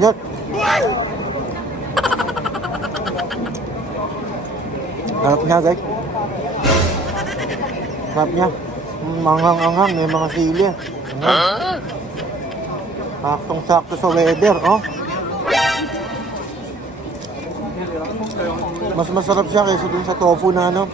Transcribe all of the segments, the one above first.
Yun. Harap niya guys. Harap niya. Manghang-anghang, may mga sili. Saktong-sakto sa weather, oh. Mas masarap siya kaysa dun sa tofu na ano.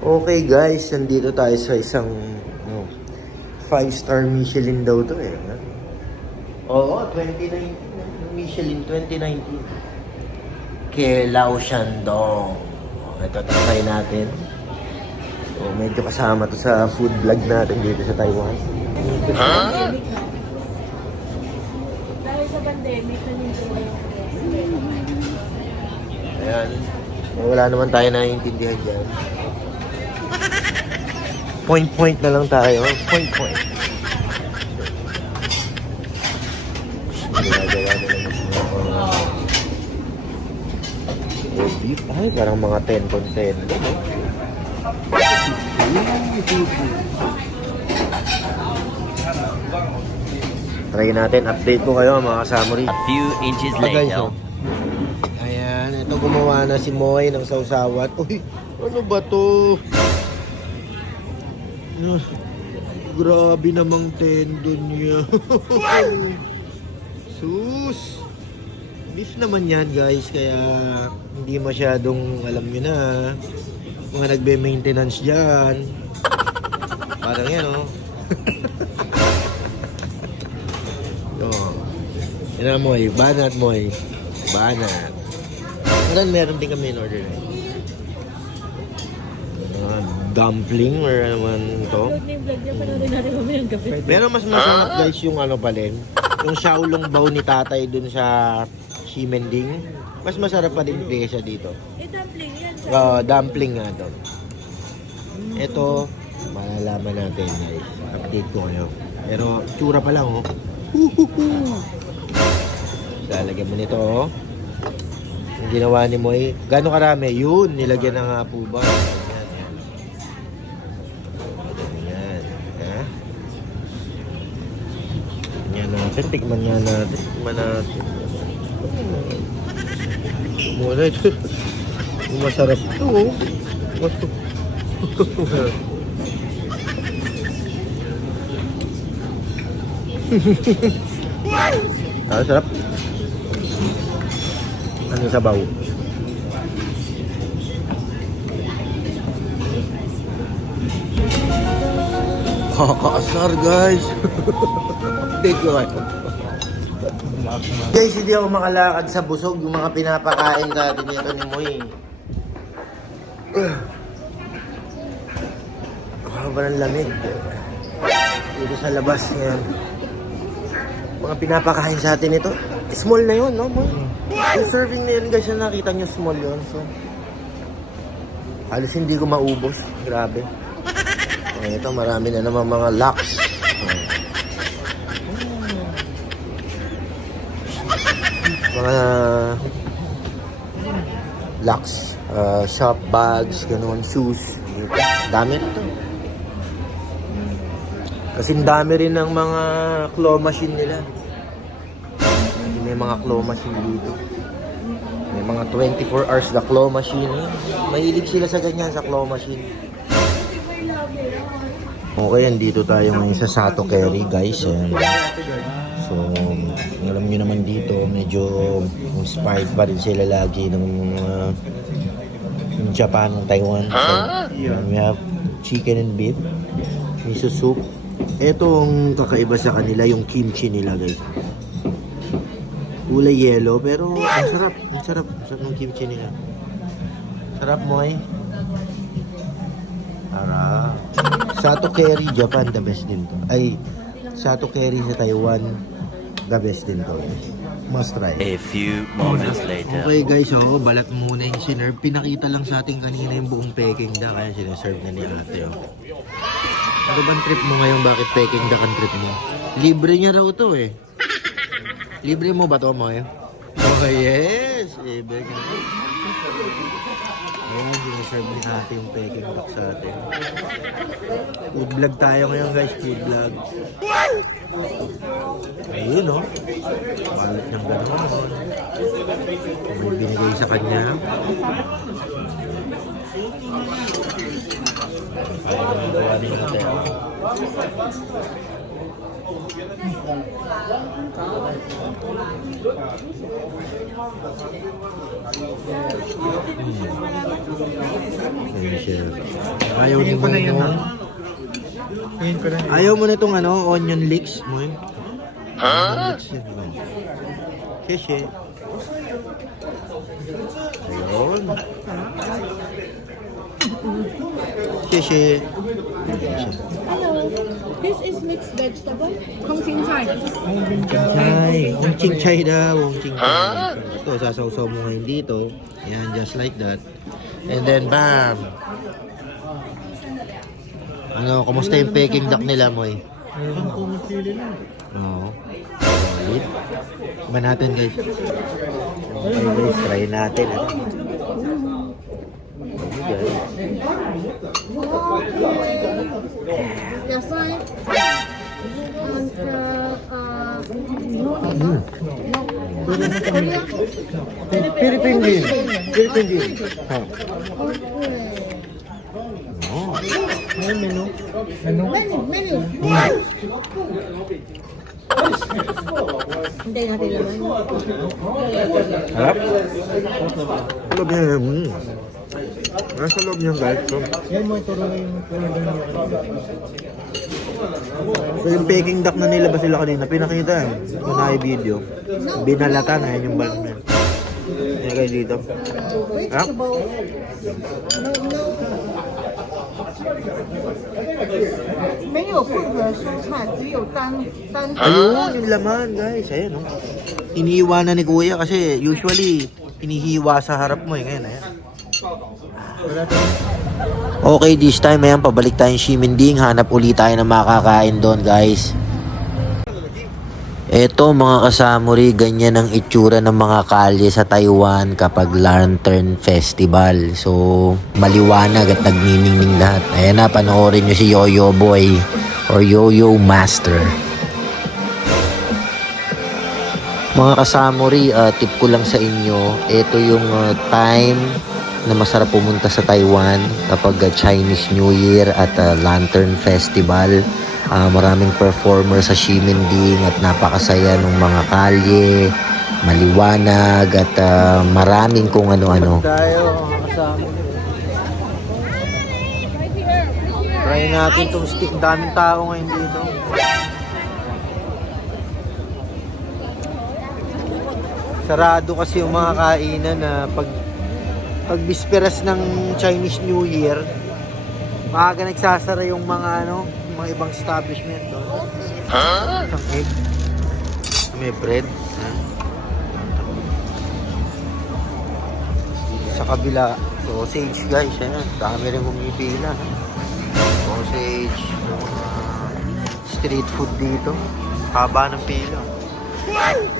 Okay guys, nandito tayo sa isang 5-star Michelin daw to eh. Oo, 2019. Michelin 2019. Kelao Shandong. Ito, try natin. So, medyo kasama to sa food vlog natin dito sa Taiwan. Dahil sa pandemic, Ayan. Wala naman tayo naiintindihan dyan. Point na lang tayo. Point. Ginagawa nila beef. Ay, parang mga 10 con 10. Try natin. Update ko kayo mga kasamuri. A few inches later. Ayan, ito gumawa na si Moy ng sausawat. Uy, ano ba to? Grabe namang tendon niya. Sus! Beef naman yan guys, kaya hindi masyadong alam nyo na. Mga nagbe-maintenance dyan. Parang yan oh. Yan na Moy, banat Moy. Banat. Meron din kami in order na. Dumpling or ano man to. Pero mas masarap guys yung ano pa rin. Yung Shaolong Bao ni tatay dun sa Ximending. Mas masarap pa din kaysa dito. dumpling yan. Dumpling nga to. Ito, malalaman natin guys. Update ko kayo. Pero tsura pa lang oh. Lalagyan mo nito oh. Yung ginawa ni Moy. Gano'ng karami? Yun, nilagyan na nga po ba? Tikman nga natin. Muna ito. Masarap ito. Sarap. Ano yung sabaw? Kakaasar guys. Update ko kayo. Guys, hindi ako makalakad sa busog yung mga pinapakain natin nito ni Moy. Sobrang lamig. Dito sa labas ngayon. Mga pinapakain sa atin ito. Small na yun, no Moy? Yung serving na yun guys, na nakita nyo small yun. So, halos hindi ko maubos. Grabe. Ito, marami na naman mga locks. Mga locks, shop bags, ganoon, shoes. Dami nito. Kasing dami rin ng mga claw machine nila. May mga claw machine dito. May mga 24 hours na claw machine. Mahilig sila sa ganyan, sa claw machine. Okay, andito tayo ngayon sa Sato Kerry guys. So, alam nyo naman dito, medyo inspired pa rin sila lagi ng Japan, Taiwan. So, we have chicken and beef, miso soup. Ito ang kakaiba sa kanila, yung kimchi nila guys. Kulay yellow, pero ang sarap. Ang sarap ng kimchi nila. Sarap mo eh. Sarap. Sato Kerry, Japan, the best din to. Ay, Sato Kerry sa Taiwan, the best din to. Must try. A few moments later. Okay guys, balat muna yung sinerve. Pinakita lang sa atin kanina yung buong Peking duck, kaya sineserve na ni ate. Ano bang trip mo ngayon? Bakit Peking duck ang trip mo? Libre niya raw to eh. Libre mo ba to, Moy? Okay, yes. Libre ka. Ayan, sinaserve ni ate yung Peking duck sa atin. Food vlog tayo ngayon guys, food vlog. Ayun o. Balat niyang gano'n. May binigay sa kanya. Ayun ang gawa ni ate. Ayun siya. Ayaw ni mo Ayaw mo na itong ano, onion leeks mo eh. Onion leeks yun. Sheshe. Ayun. Sheshe. This is mixed vegetable. Kung Chai. Ong ching chai daw. Ong ching chai. Ito, sasawsaw mo ngayon dito. Ayan, just like that. And then, bam! Ano, kumusta yung Peking duck nila, Moy? Oo. Solid. Ba natin, guys? Okay, guys, try natin. Okay, guys. Yasai. Philippine din. Philippine din. Oh. Menu. Hindi natin naman. Harap? Loob niya. Nasa loob niya guys. So yung Peking duck na nilabas sila kanina, pinakita eh. Kung na-video. Binalatan, ayan yung balon niya. Ayan kayo dito. Ha? Ayun, yung laman guys. Ayan oh. Iniiwa na ni kuya kasi usually inihiwa sa harap mo eh. Ngayon ayan. Okay, this time ayan, pabalik tayong Ximending. Hanap ulit tayo ng makakain doon guys. Eto mga kasamuri, ganyan ang itsura ng mga kalye sa Taiwan kapag Lantern Festival. So, maliwanag at nagniningning lahat. Ayan na, panoorin nyo si Yo-Yo Boy or Yo-Yo Master. Mga kasamuri, tip ko lang sa inyo, ito yung time na masarap pumunta sa Taiwan kapag Chinese New Year at Lantern Festival. Maraming performer sa Ximending at napakasaya ng mga kalye, maliwanag at maraming kung ano-ano. Try natin itong stick. Daming tao ngayon dito. Sarado kasi yung mga kainan na pag bisperas ng Chinese New Year, maaga nagsasara yung mga mga ibang establishment doon. Isang egg. May bread. Sa kabila, sausage guys. Ayan. Dami rin pumipila. Sausage. Street food dito. Haba ng pila.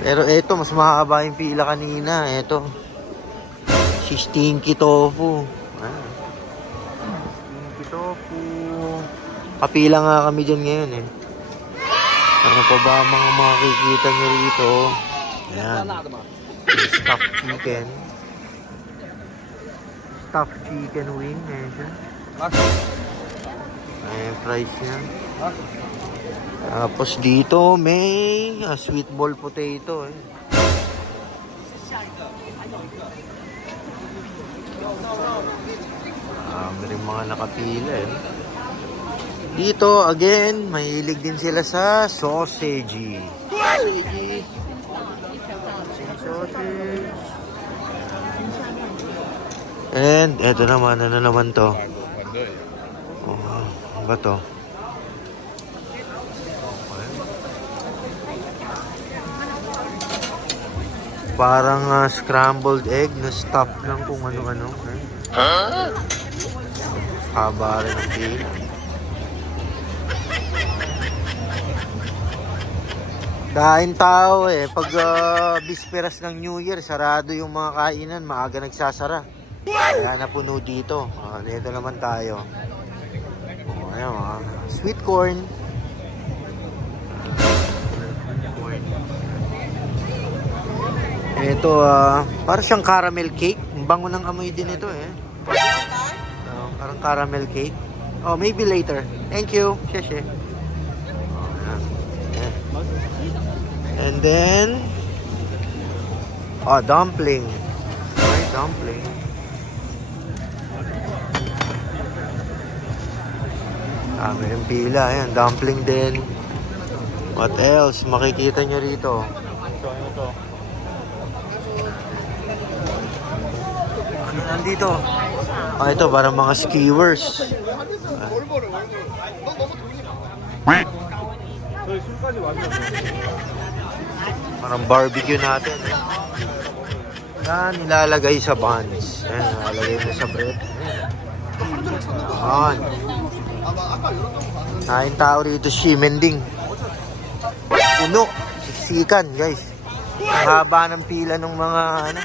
Pero eto, mas mahaba yung pila kanina. Eto. Si Stinky Tofu. Stinky Tofu. Kapila nga kami dyan ngayon eh. Ano pa ba ang mga makikita nyo rito? Ayan. Stuffed chicken. Stuffed chicken wing. Ayan siya. Ayan fries niya. Tapos dito may sweet ball potato eh. May mga nakapila eh. Dito, again, mahilig din sila sa sausage. Sausage. Sausage. And, eto naman, ano naman to? Oh, ano ba to? Parang scrambled egg na stuff lang kung ano-ano. Haba rin ang pila. Kain tao eh. Pag bisperas ng New Year, sarado yung mga kainan. Maaga nagsasara. Kaya napuno dito. Dito naman tayo. Ayan, mga sweet corn. Ito, parang siyang caramel cake. Ang bango ng amoy din ito eh. Parang caramel cake. Oh, maybe later. Thank you. Sheshe. And then, dumpling. Ay, dumpling. May yung pila. Ayan, dumpling din. What else? Makikita nyo rito. Nandito. Ito, parang mga skewers. Parang barbecue natin. Yan, nilalagay sa buns. Yan, nilalagay na sa bread. Yan. Kain tao rito, shimending. Puno. Siksikan, guys. Ang haba ng pila ng mga, ano.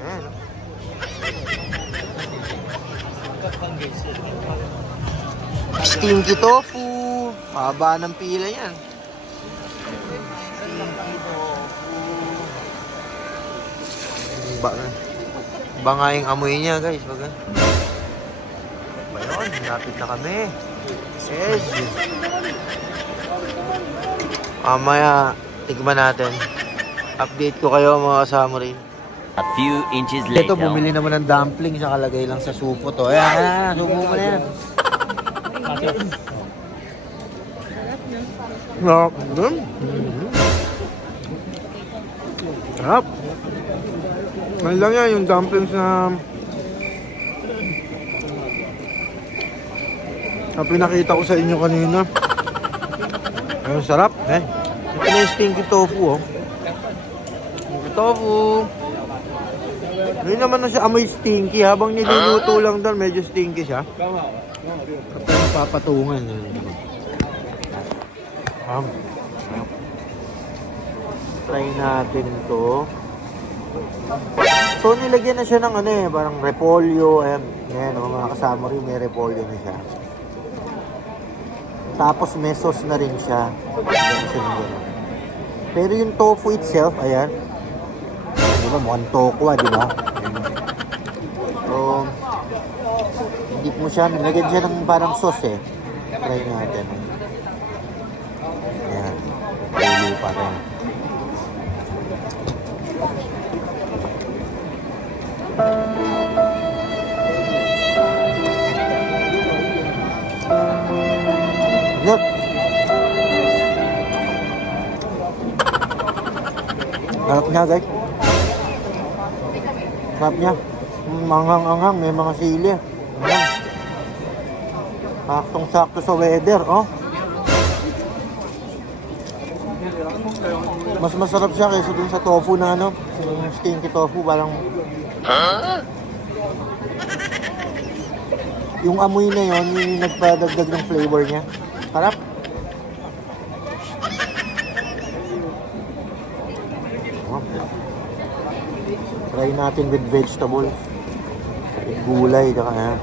Ayan. Stinky tofu. Haba ng pila yan. Stinky tofu. Bangayang amoy niya, guys. Baga. Ayun, lapit na kami. Yes. Mamaya, tikman natin. Update ko kayo mga kasama rin. A few inches Ito, later. bumili naman ng dumpling sa kalagay lang sa supo to. Ayan, supo mo na yan. Sarap. Sarap. Ano lang yan, yung dumplings na pinakita ko sa inyo kanina. Ayun, sarap. Ito na yung stinky tofu, oh. Stinky tofu. Hindi naman na siya amoy stinky. Habang niluluto lang doon, medyo stinky siya. Kapag napapatungan. Try natin to. So, nilagyan na siya ng parang repolyo. Ayan, mga kasama rin, may repolyo na siya. Tapos may sauce na rin siya. Pero yung tofu itself, ayan. Diba, mukhang tokwa, diba? So, hindi mo siya, nilagyan siya ng parang sauce eh. Try natin. Ayan. Tulo pa rin. Yep. Sarap niya, guys. Sarap niya. Manghang-anghang, may mga sili. Saktong-sakto sa weather, oh. Mas masarap siya kaysa dun sa tofu na yung stinky tofu, parang yung amoy na yon, yung nagpadagdag ng flavor niya. Sarap. Try natin with vegetables. With gulay, kaya.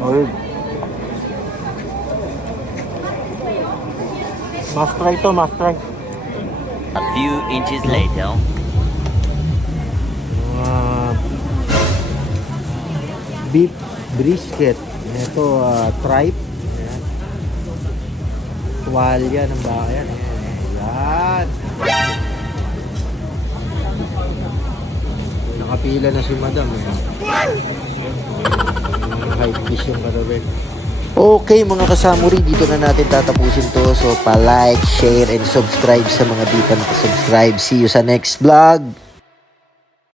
Alright. Must try to, must try. A few inches later. Beef brisket. Ito, tripe. Ayan. Tuwalya ng bayan. Ayan. Nakapila na si madam. High fish yung katabi. Okay mga kasamuri, dito na natin tatapusin to. So pa-like, share, and subscribe sa mga di pa nakasubscribe. See you sa next vlog.